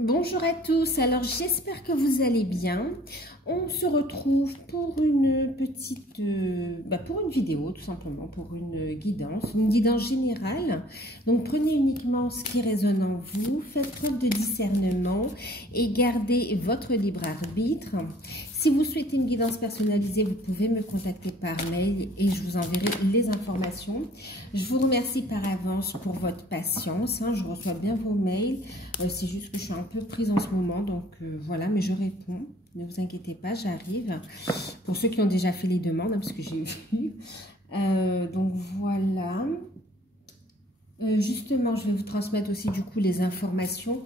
Bonjour à tous, alors j'espère que vous allez bien. On se retrouve pour une petite, pour une vidéo tout simplement, pour une guidance générale. Donc prenez uniquement ce qui résonne en vous, faites preuve de discernement et gardez votre libre arbitre. Si vous souhaitez une guidance personnalisée, vous pouvez me contacter par mail et je vous enverrai les informations. Je vous remercie par avance pour votre patience. Je reçois bien vos mails. C'est juste que je suis un peu prise en ce moment, donc voilà, mais je réponds. Ne vous inquiétez pas, j'arrive. Pour ceux qui ont déjà fait les demandes, parce que j'ai vu. Donc voilà. Justement, je vais vous transmettre aussi du coup les informations.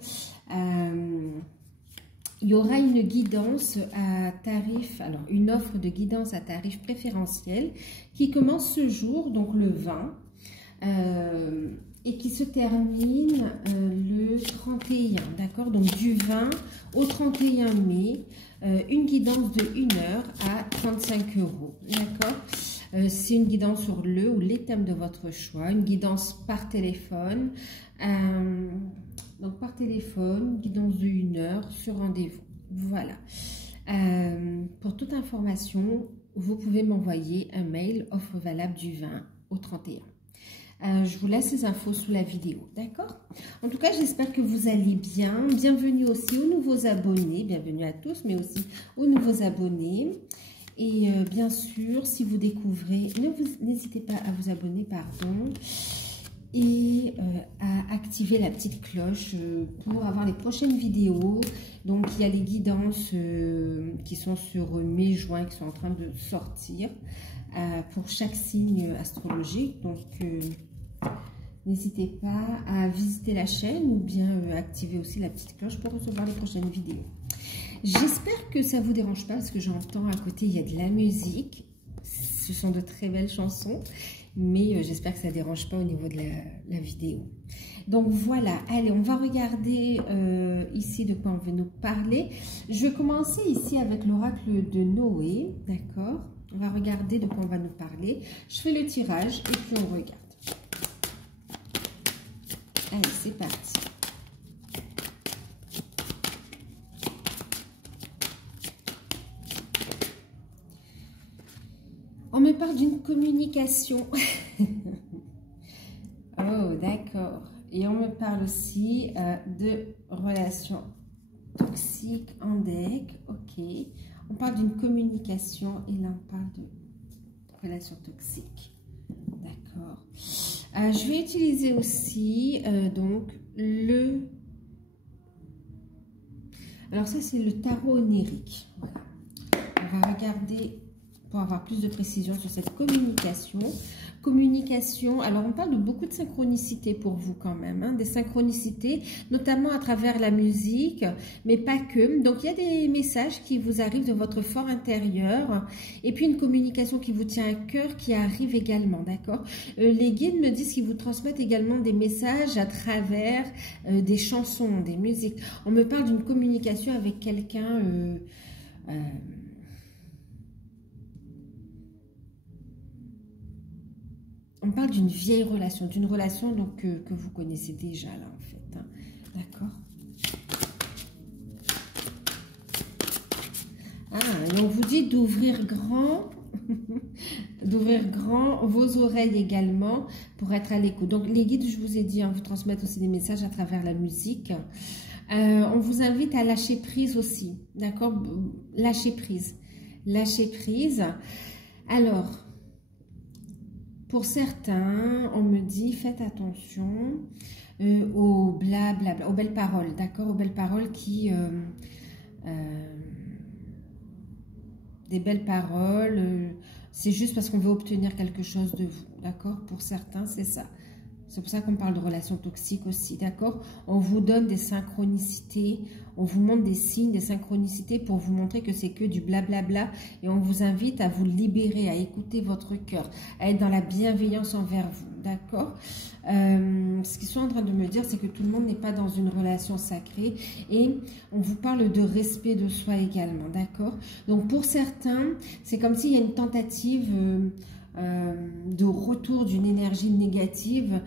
Il y aura une guidance à tarif, alors une offre de guidance à tarif préférentiel qui commence ce jour, donc le 20, et qui se termine le 31, d'accord? Donc du 20 au 31 mai, une guidance de 1 heure à 35 €, d'accord? C'est une guidance sur le ou les thèmes de votre choix, une guidance par téléphone. Donc par téléphone, guidance de 1 heure sur rendez-vous. Voilà. Pour toute information, vous pouvez m'envoyer un mail, offre valable du 20 au 31. Je vous laisse les infos sous la vidéo, d'accord? En tout cas, j'espère que vous allez bien. Bienvenue aussi aux nouveaux abonnés, bienvenue à tous, mais aussi aux nouveaux abonnés. Et bien sûr, si vous découvrez, n'hésitez pas à vous abonner, pardon. Et à activer la petite cloche pour avoir les prochaines vidéos. Donc il y a les guidances qui sont sur mai-juin qui sont en train de sortir pour chaque signe astrologique. Donc n'hésitez pas à visiter la chaîne ou bien activer aussi la petite cloche pour recevoir les prochaines vidéos. J'espère que ça ne vous dérange pas parce que j'entends à côté il y a de la musique. Ce sont de très belles chansons. Mais j'espère que ça ne dérange pas au niveau de la vidéo. Donc voilà, allez, on va regarder ici de quoi on veut nous parler. Je vais commencer ici avec l'oracle de Noé, d'accord? On va regarder de quoi on va nous parler. Je fais le tirage et puis on regarde. Allez, c'est parti. On me parle d'une communication. Oh, d'accord. Et on me parle aussi de relations toxiques en deck. Ok. On parle d'une communication et là, on parle de relations toxiques. D'accord. Je vais utiliser aussi donc le... Alors ça, c'est le tarot onirique. Voilà. On va regarder... pour avoir plus de précision sur cette communication. Communication, alors on parle de beaucoup de synchronicité pour vous quand même, des synchronicités, notamment à travers la musique, mais pas que. Donc il y a des messages qui vous arrivent de votre fort intérieur, et puis une communication qui vous tient à cœur qui arrive également, d'accord? Les guides me disent qu'ils vous transmettent également des messages à travers des chansons, des musiques. On me parle d'une communication avec quelqu'un... on parle d'une vieille relation, d'une relation donc, que vous connaissez déjà là en fait. D'accord? Et on vous dit d'ouvrir grand, d'ouvrir grand vos oreilles également pour être à l'écoute. Donc les guides, je vous ai dit, vous transmettent aussi des messages à travers la musique. On vous invite à lâcher prise aussi, d'accord? Lâcher prise. Lâcher prise. Alors... pour certains, on me dit, faites attention aux blablabla, aux belles paroles, d'accord? Aux belles paroles qui... des belles paroles, c'est juste parce qu'on veut obtenir quelque chose de vous, d'accord? Pour certains, c'est ça. C'est pour ça qu'on parle de relations toxiques aussi, d'accord? On vous donne des synchronicités, on vous montre des signes, des synchronicités pour vous montrer que c'est que du blablabla. Et on vous invite à vous libérer, à écouter votre cœur, à être dans la bienveillance envers vous, d'accord? Ce qu'ils sont en train de me dire, c'est que tout le monde n'est pas dans une relation sacrée. Et on vous parle de respect de soi également, d'accord? Donc pour certains, c'est comme s'il y a une tentative... de retour d'une énergie négative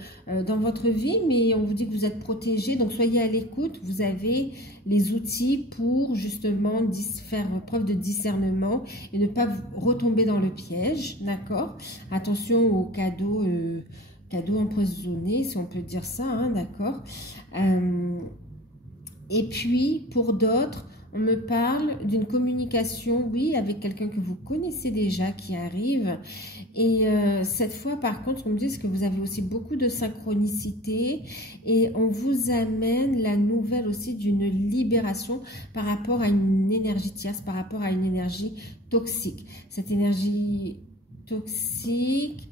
dans votre vie, mais on vous dit que vous êtes protégé, donc soyez à l'écoute. Vous avez les outils pour justement faire preuve de discernement et ne pas retomber dans le piège, d'accord? Attention aux cadeaux empoisonnés, si on peut dire ça, hein, d'accord? Et puis, pour d'autres, on me parle d'une communication, oui, avec quelqu'un que vous connaissez déjà qui arrive. Et cette fois, par contre, on me dit que vous avez aussi beaucoup de synchronicité et on vous amène la nouvelle aussi d'une libération par rapport à une énergie tierce, par rapport à une énergie toxique. Cette énergie toxique...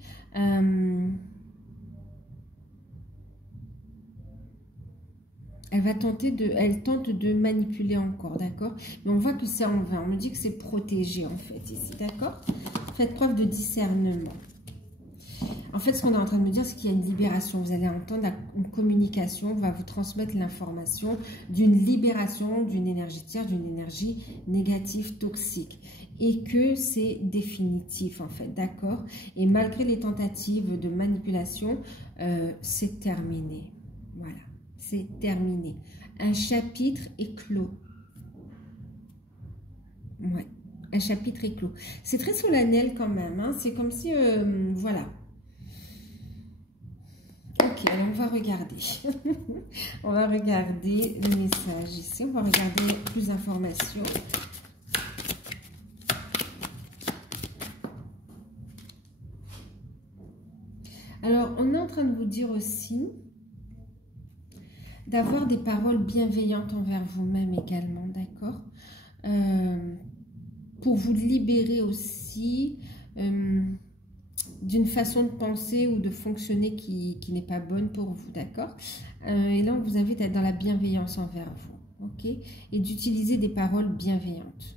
elle tente de manipuler encore, d'accord? Mais on voit que c'est en vain. On me dit que c'est protégé, en fait, ici, d'accord? Faites preuve de discernement. En fait, ce qu'on est en train de me dire, c'est qu'il y a une libération. Vous allez entendre une communication, on va vous transmettre l'information d'une libération d'une énergie tierce, d'une énergie négative, toxique. Et que c'est définitif, en fait, d'accord? Et malgré les tentatives de manipulation, c'est terminé. Voilà. C'est terminé. Un chapitre est clos. Ouais, un chapitre est clos. C'est très solennel quand même. Hein? C'est comme si, voilà. Ok, alors on va regarder. On va regarder le message ici. On va regarder plus d'informations. Alors, on est en train de vous dire aussi d'avoir des paroles bienveillantes envers vous-même également, d'accord? Pour vous libérer aussi d'une façon de penser ou de fonctionner qui n'est pas bonne pour vous, d'accord? Et là, on vous invite à être dans la bienveillance envers vous, ok? Et d'utiliser des paroles bienveillantes.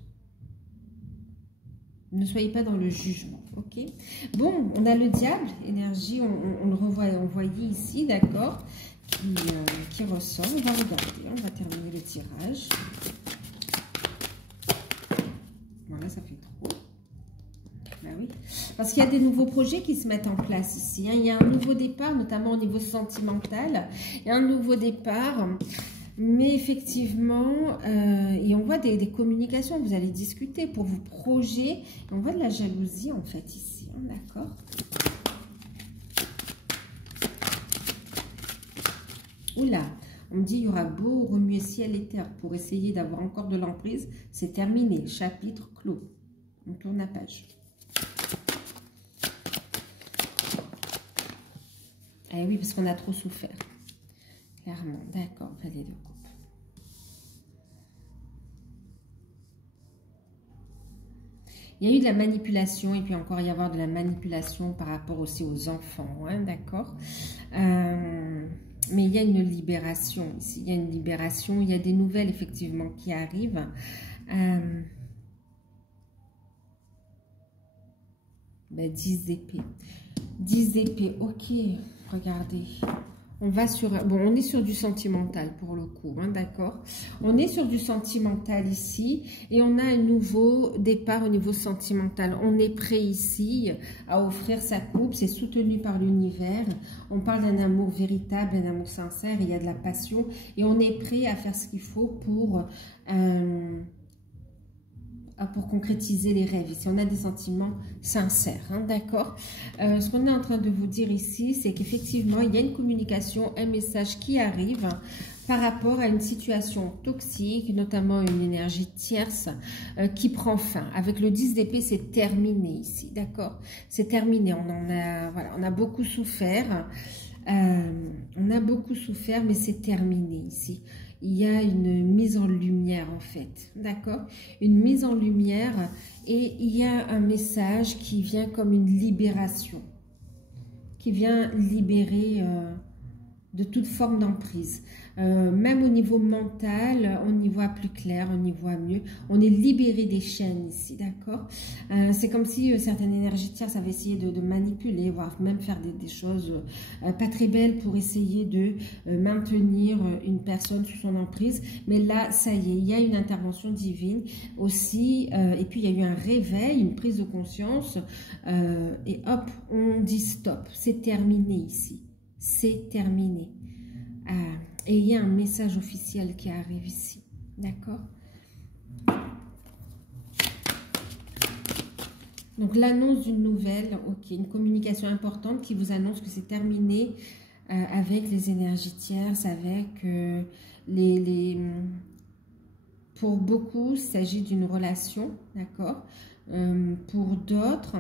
Ne soyez pas dans le jugement, ok? Bon, on a le diable, énergie, on le voyait ici, d'accord? Qui ressort. On va regarder, on va terminer le tirage. Voilà, ça fait trop. Ben oui. Parce qu'il y a des nouveaux projets qui se mettent en place ici. Hein. Il y a un nouveau départ, notamment au niveau sentimental. Il y a un nouveau départ. Mais effectivement, et on voit des communications, vous allez discuter pour vos projets. Et on voit de la jalousie en fait ici, hein, d'accord? Oula, on me dit il y aura beau remuer ciel et terre pour essayer d'avoir encore de l'emprise. C'est terminé, chapitre clos. On tourne la page. Eh oui, parce qu'on a trop souffert. Clairement, d'accord, valet de coupe. Il y a eu de la manipulation et puis encore y avoir de la manipulation par rapport aussi aux enfants, hein, d'accord? Mais il y a une libération ici, il y a une libération, il y a des nouvelles effectivement qui arrivent. 10 d'épée. 10 d'épée, ok, regardez. On va sur, bon, on est sur du sentimental pour le coup, hein, d'accord? On est sur du sentimental ici et on a un nouveau départ au niveau sentimental. On est prêt ici à offrir sa coupe, c'est soutenu par l'univers. On parle d'un amour véritable, d'un amour sincère, il y a de la passion et on est prêt à faire ce qu'il faut pour concrétiser les rêves. Ici, on a des sentiments sincères, hein, d'accord? Ce qu'on est en train de vous dire ici, c'est qu'effectivement, il y a une communication, un message qui arrive par rapport à une situation toxique, notamment une énergie tierce qui prend fin. Avec le 10 d'épée, c'est terminé ici, d'accord? C'est terminé, voilà, on a beaucoup souffert. On a beaucoup souffert, mais c'est terminé ici. Il y a une mise en lumière en fait, d'accord? Une mise en lumière et il y a un message qui vient comme une libération, qui vient libérer de toute forme d'emprise. Même au niveau mental, on y voit plus clair, on y voit mieux. On est libéré des chaînes ici, d'accord? C'est comme si certaines énergies tierces avaient essayé de manipuler, voire même faire des choses pas très belles pour essayer de maintenir une personne sous son emprise. Mais là, ça y est, il y a une intervention divine aussi. Et puis, il y a eu un réveil, une prise de conscience. Et hop, on dit stop. C'est terminé ici. C'est terminé. Et il y a un message officiel qui arrive ici. D'accord? Donc, l'annonce d'une nouvelle, ok, une communication importante qui vous annonce que c'est terminé avec les énergies tierces, avec pour beaucoup, il s'agit d'une relation, d'accord? Pour d'autres,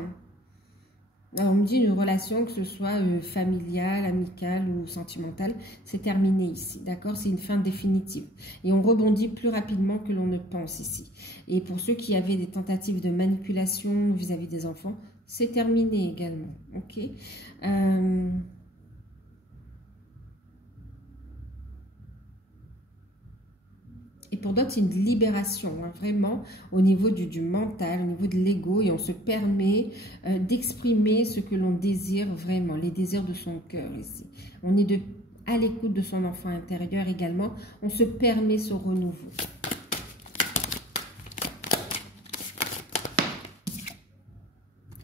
on me dit une relation, que ce soit familiale, amicale ou sentimentale, c'est terminé ici, d'accord? C'est une fin définitive. Et on rebondit plus rapidement que l'on ne pense ici. Et pour ceux qui avaient des tentatives de manipulation vis-à-vis des enfants, c'est terminé également, ok? Et pour d'autres, c'est une libération, hein, vraiment, au niveau du mental, au niveau de l'ego, et on se permet d'exprimer ce que l'on désire vraiment, les désirs de son cœur ici. On est à l'écoute de son enfant intérieur également, on se permet ce renouveau.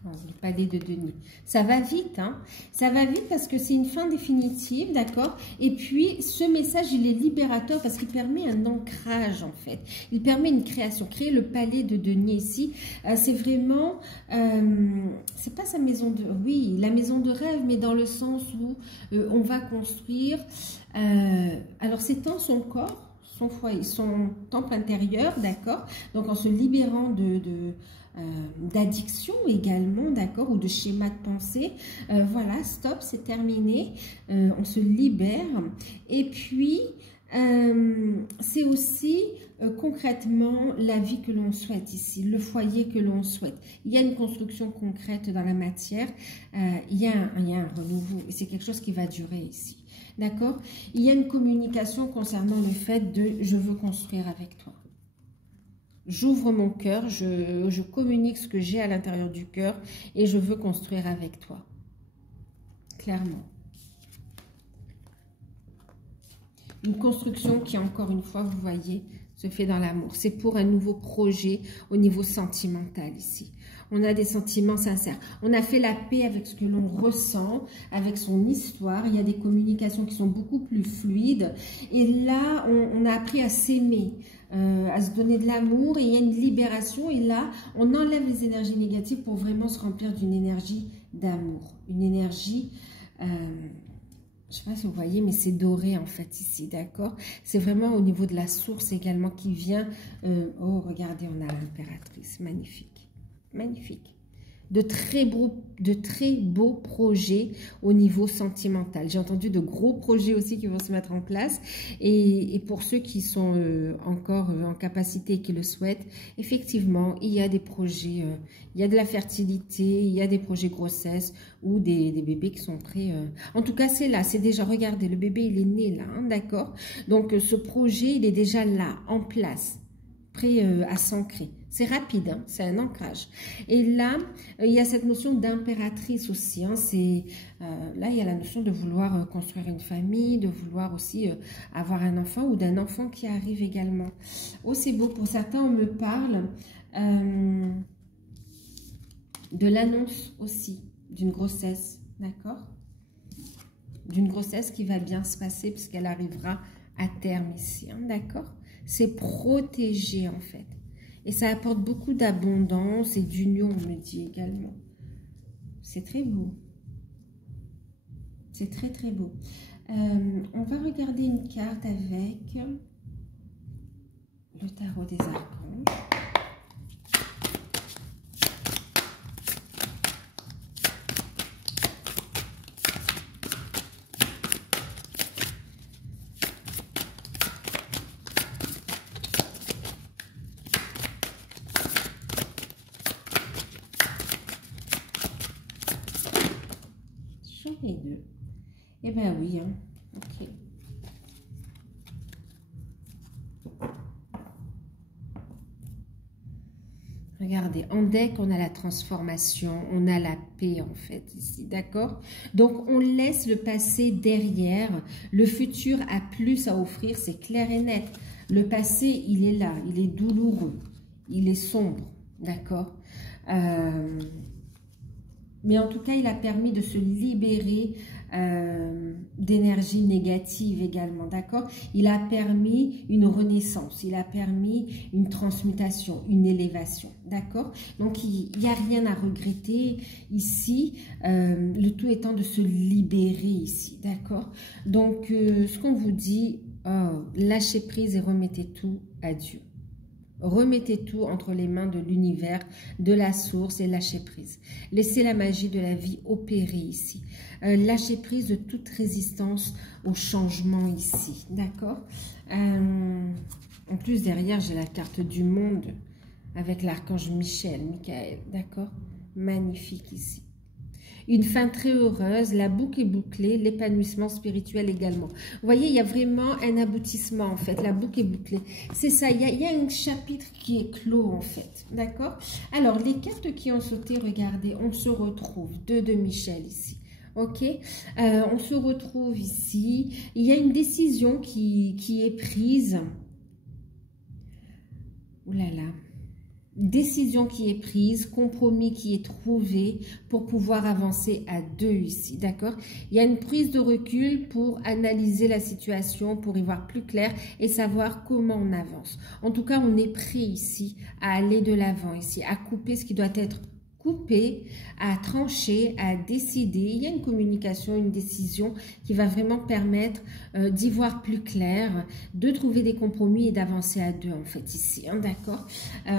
Le palais de Denis. Ça va vite, hein. Ça va vite parce que c'est une fin définitive, d'accord? Et puis, ce message, il est libérateur parce qu'il permet un ancrage, en fait. Il permet une création. Créer le palais de Denis ici, c'est vraiment... c'est pas sa maison de... Oui, la maison de rêve, mais dans le sens où on va construire... alors, c'est dans son corps, son foyer, son temple intérieur, d'accord? Donc, en se libérant d'addiction également, d'accord, ou de schéma de pensée. Voilà, stop, c'est terminé. On se libère. Et puis, c'est aussi concrètement la vie que l'on souhaite ici, le foyer que l'on souhaite. Il y a une construction concrète dans la matière. Il y a un renouveau. Et c'est quelque chose qui va durer ici. D'accord? Il y a une communication concernant le fait de « je veux construire avec toi ». J'ouvre mon cœur, je communique ce que j'ai à l'intérieur du cœur et je veux construire avec toi. Clairement. Une construction qui, encore une fois, vous voyez, se fait dans l'amour. C'est pour un nouveau projet au niveau sentimental ici. On a des sentiments sincères. On a fait la paix avec ce que l'on ressent, avec son histoire. Il y a des communications qui sont beaucoup plus fluides. Et là, on a appris à s'aimer, à se donner de l'amour. Et il y a une libération. Et là, on enlève les énergies négatives pour vraiment se remplir d'une énergie d'amour. Une énergie... je ne sais pas si vous voyez, mais c'est doré en fait ici, d'accord? C'est vraiment au niveau de la source également qui vient... oh, regardez, on a l'impératrice, magnifique. Magnifique. De très beaux projets au niveau sentimental. J'ai entendu de gros projets aussi qui vont se mettre en place. Et pour ceux qui sont encore en capacité et qui le souhaitent, effectivement, il y a des projets, il y a de la fertilité, il y a des projets grossesse ou des bébés qui sont prêts. En tout cas, c'est là, c'est déjà, regardez, le bébé, il est né là, hein, d'accord? Donc, ce projet, il est déjà là, en place, prêt à s'ancrer. C'est rapide, hein, c'est un ancrage. Et là, il y a cette notion d'impératrice aussi. Hein, là, il y a la notion de vouloir construire une famille, de vouloir aussi avoir un enfant ou d'un enfant qui arrive également. Oh, c'est beau. Pour certains, on me parle de l'annonce aussi d'une grossesse, d'accord? D'une grossesse qui va bien se passer puisqu'elle arrivera à terme ici, hein, d'accord? C'est protégé en fait. Et ça apporte beaucoup d'abondance et d'union, on me dit également. C'est très beau. C'est très très beau. On va regarder une carte avec le tarot des archanges. Les deux. Eh bien oui, hein. Ok. Regardez, en deck, on a la transformation, on a la paix en fait ici, d'accord? Donc, on laisse le passé derrière. Le futur a plus à offrir, c'est clair et net. Le passé, il est là, il est douloureux, il est sombre, d'accord? Mais en tout cas, il a permis de se libérer d'énergie négative également, d'accord? Il a permis une renaissance, il a permis une transmutation, une élévation, d'accord? Donc, il n'y a rien à regretter ici, le tout étant de se libérer ici, d'accord? Donc, ce qu'on vous dit, lâchez prise et remettez tout à Dieu. Remettez tout entre les mains de l'univers, de la source et lâchez prise. Laissez la magie de la vie opérer ici. Lâchez prise de toute résistance au changement ici. D'accord? En plus, derrière, j'ai la carte du monde avec l'archange Michael. D'accord? Magnifique ici. Une fin très heureuse, la boucle est bouclée, l'épanouissement spirituel également. Vous voyez, il y a vraiment un aboutissement en fait, la boucle est bouclée. C'est ça, il y a un chapitre qui est clos en fait, d'accord? Alors, les cartes qui ont sauté, regardez, on se retrouve, deux de Michel ici. Ok, on se retrouve ici, il y a une décision qui est prise. Ouh là là. Décision qui est prise, compromis qui est trouvé pour pouvoir avancer à deux ici, d'accord? Il y a une prise de recul pour analyser la situation, pour y voir plus clair et savoir comment on avance. En tout cas, on est prêt ici à aller de l'avant ici, à couper ce qui doit être coupé, à trancher, à décider. Il y a une communication, une décision qui va vraiment permettre d'y voir plus clair, de trouver des compromis et d'avancer à deux en fait ici, hein, d'accord?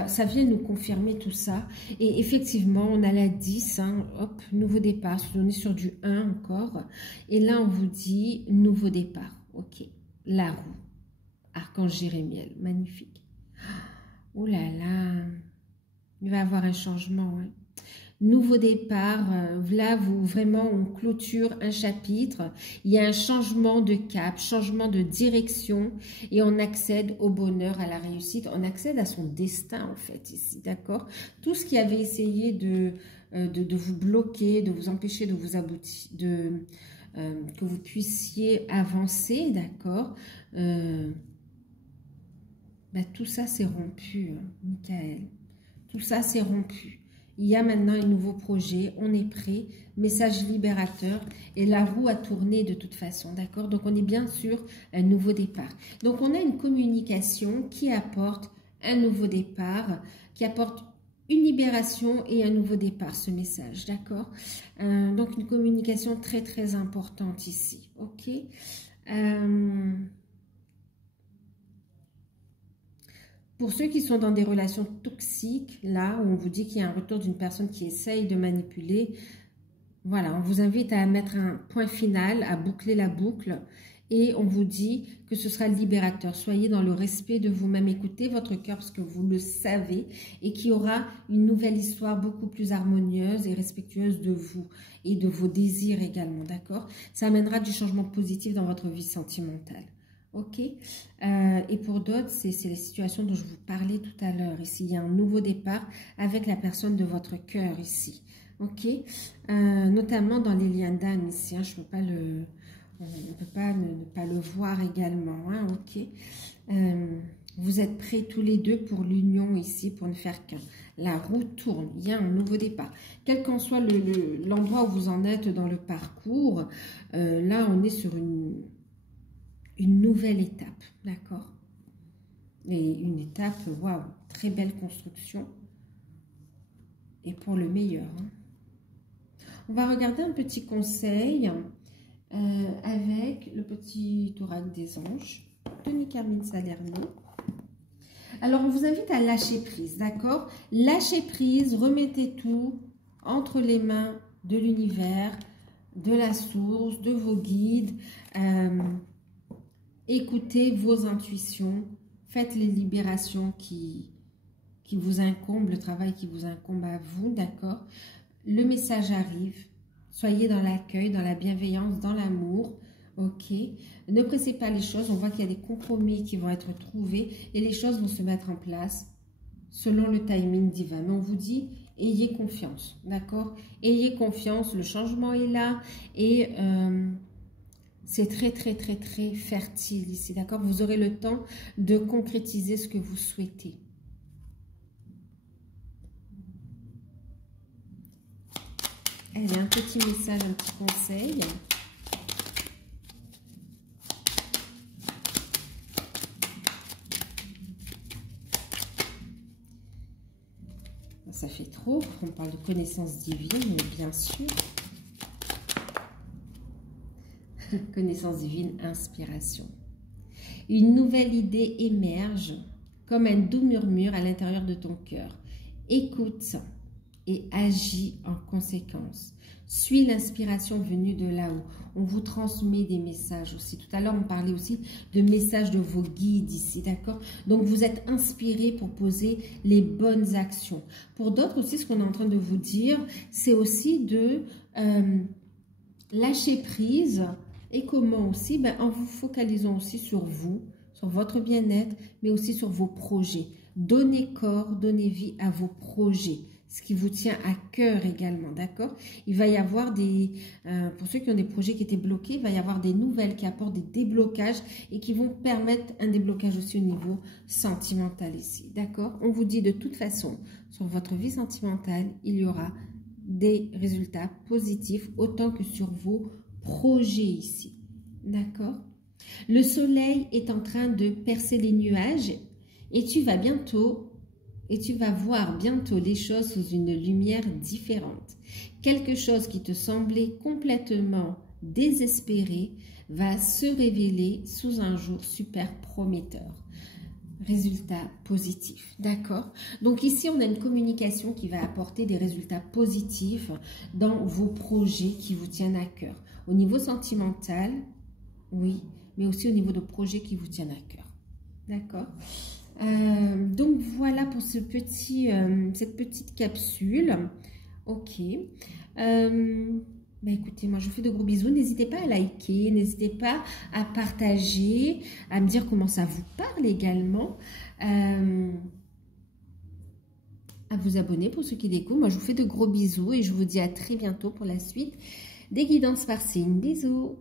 Ça vient nous confirmer tout ça. Et effectivement, on a la 10, hein, hop, nouveau départ, on est sur du 1 encore. Et là, on vous dit nouveau départ, ok. La roue, archange Jérémiel, magnifique. Oh là là, il va y avoir un changement, hein. Nouveau départ, là, vraiment, on clôture un chapitre. Il y a un changement de cap, changement de direction et on accède au bonheur, à la réussite. On accède à son destin, en fait, ici, d'accord? Tout ce qui avait essayé de vous bloquer, de vous empêcher de vous aboutir, que vous puissiez avancer, d'accord? Tout ça, c'est rompu, hein, Michael. Tout ça, c'est rompu. Il y a maintenant un nouveau projet, on est prêt, message libérateur et la roue a tourné de toute façon, d'accord? Donc, on est bien sur un nouveau départ. Donc, on a une communication qui apporte un nouveau départ, qui apporte une libération et un nouveau départ, ce message, d'accord? Donc, une communication très, très importante ici, ok? Pour ceux qui sont dans des relations toxiques, là où on vous dit qu'il y a un retour d'une personne qui essaye de manipuler, voilà, on vous invite à mettre un point final, à boucler la boucle et on vous dit que ce sera libérateur. Soyez dans le respect de vous-même, écoutez votre cœur parce que vous le savez et qu'il y aura une nouvelle histoire beaucoup plus harmonieuse et respectueuse de vous et de vos désirs également, d'accord? Ça amènera du changement positif dans votre vie sentimentale. Ok, et pour d'autres, c'est les situations dont je vous parlais tout à l'heure. Ici, il y a un nouveau départ avec la personne de votre cœur ici. Ok, notamment dans les liens d'âme ici. Hein, je peux pas on ne peut pas ne pas le voir également. Hein, ok, vous êtes prêts tous les deux pour l'union ici, pour ne faire qu'un. La roue tourne, il y a un nouveau départ. Quel qu'en soit l'endroit où vous en êtes dans le parcours, là, on est sur une nouvelle étape, d'accord? Et une étape, waouh, très belle construction. Et pour le meilleur. Hein. On va regarder un petit conseil avec le petit oracle des anges de Carmine Salerno. Alors, on vous invite à lâcher prise, d'accord? Lâchez prise, remettez tout entre les mains de l'univers, de la source, de vos guides. Écoutez vos intuitions, faites les libérations qui vous incombent, le travail qui vous incombe à vous, d'accord? Le message arrive, soyez dans l'accueil, dans la bienveillance, dans l'amour, ok? Ne pressez pas les choses, on voit qu'il y a des compromis qui vont être trouvés et les choses vont se mettre en place selon le timing divin. Mais on vous dit, ayez confiance, d'accord? Ayez confiance, le changement est là et c'est très, très, très, très fertile ici, d'accord? Vous aurez le temps de concrétiser ce que vous souhaitez. Allez, un petit message, un petit conseil. Ça fait trop, on parle de connaissance divine, mais bien sûr. Connaissance divine, inspiration. Une nouvelle idée émerge comme un doux murmure à l'intérieur de ton cœur. Écoute et agis en conséquence. Suis l'inspiration venue de là-haut. On vous transmet des messages aussi. Tout à l'heure, on parlait aussi de messages de vos guides ici, d'accord? Donc, vous êtes inspiré pour poser les bonnes actions. Pour d'autres aussi, ce qu'on est en train de vous dire, c'est aussi de lâcher prise. Et comment aussi? Ben, en vous focalisant aussi sur vous, sur votre bien-être, mais aussi sur vos projets. Donnez corps, donnez vie à vos projets. Ce qui vous tient à cœur également, d'accord? Il va y avoir des, pour ceux qui ont des projets qui étaient bloqués, il va y avoir des nouvelles qui apportent des déblocages et qui vont permettre un déblocage aussi au niveau sentimental ici, d'accord? On vous dit de toute façon, sur votre vie sentimentale, il y aura des résultats positifs autant que sur vos projets ici, d'accord? Le soleil est en train de percer les nuages et tu vas bientôt... Et tu vas voir bientôt les choses sous une lumière différente. Quelque chose qui te semblait complètement désespéré va se révéler sous un jour super prometteur. Résultat positif, d'accord? Donc ici, on a une communication qui va apporter des résultats positifs dans vos projets qui vous tiennent à cœur. Au niveau sentimental, oui, mais aussi au niveau de projets qui vous tiennent à cœur, d'accord? Donc voilà pour ce petit, cette petite capsule. Ok. Bah écoutez, moi je vous fais de gros bisous. N'hésitez pas à liker, n'hésitez pas à partager, à me dire comment ça vous parle également. À vous abonner pour ceux qui découvrent. Moi je vous fais de gros bisous et je vous dis à très bientôt pour la suite des guidances par signe. Bisous.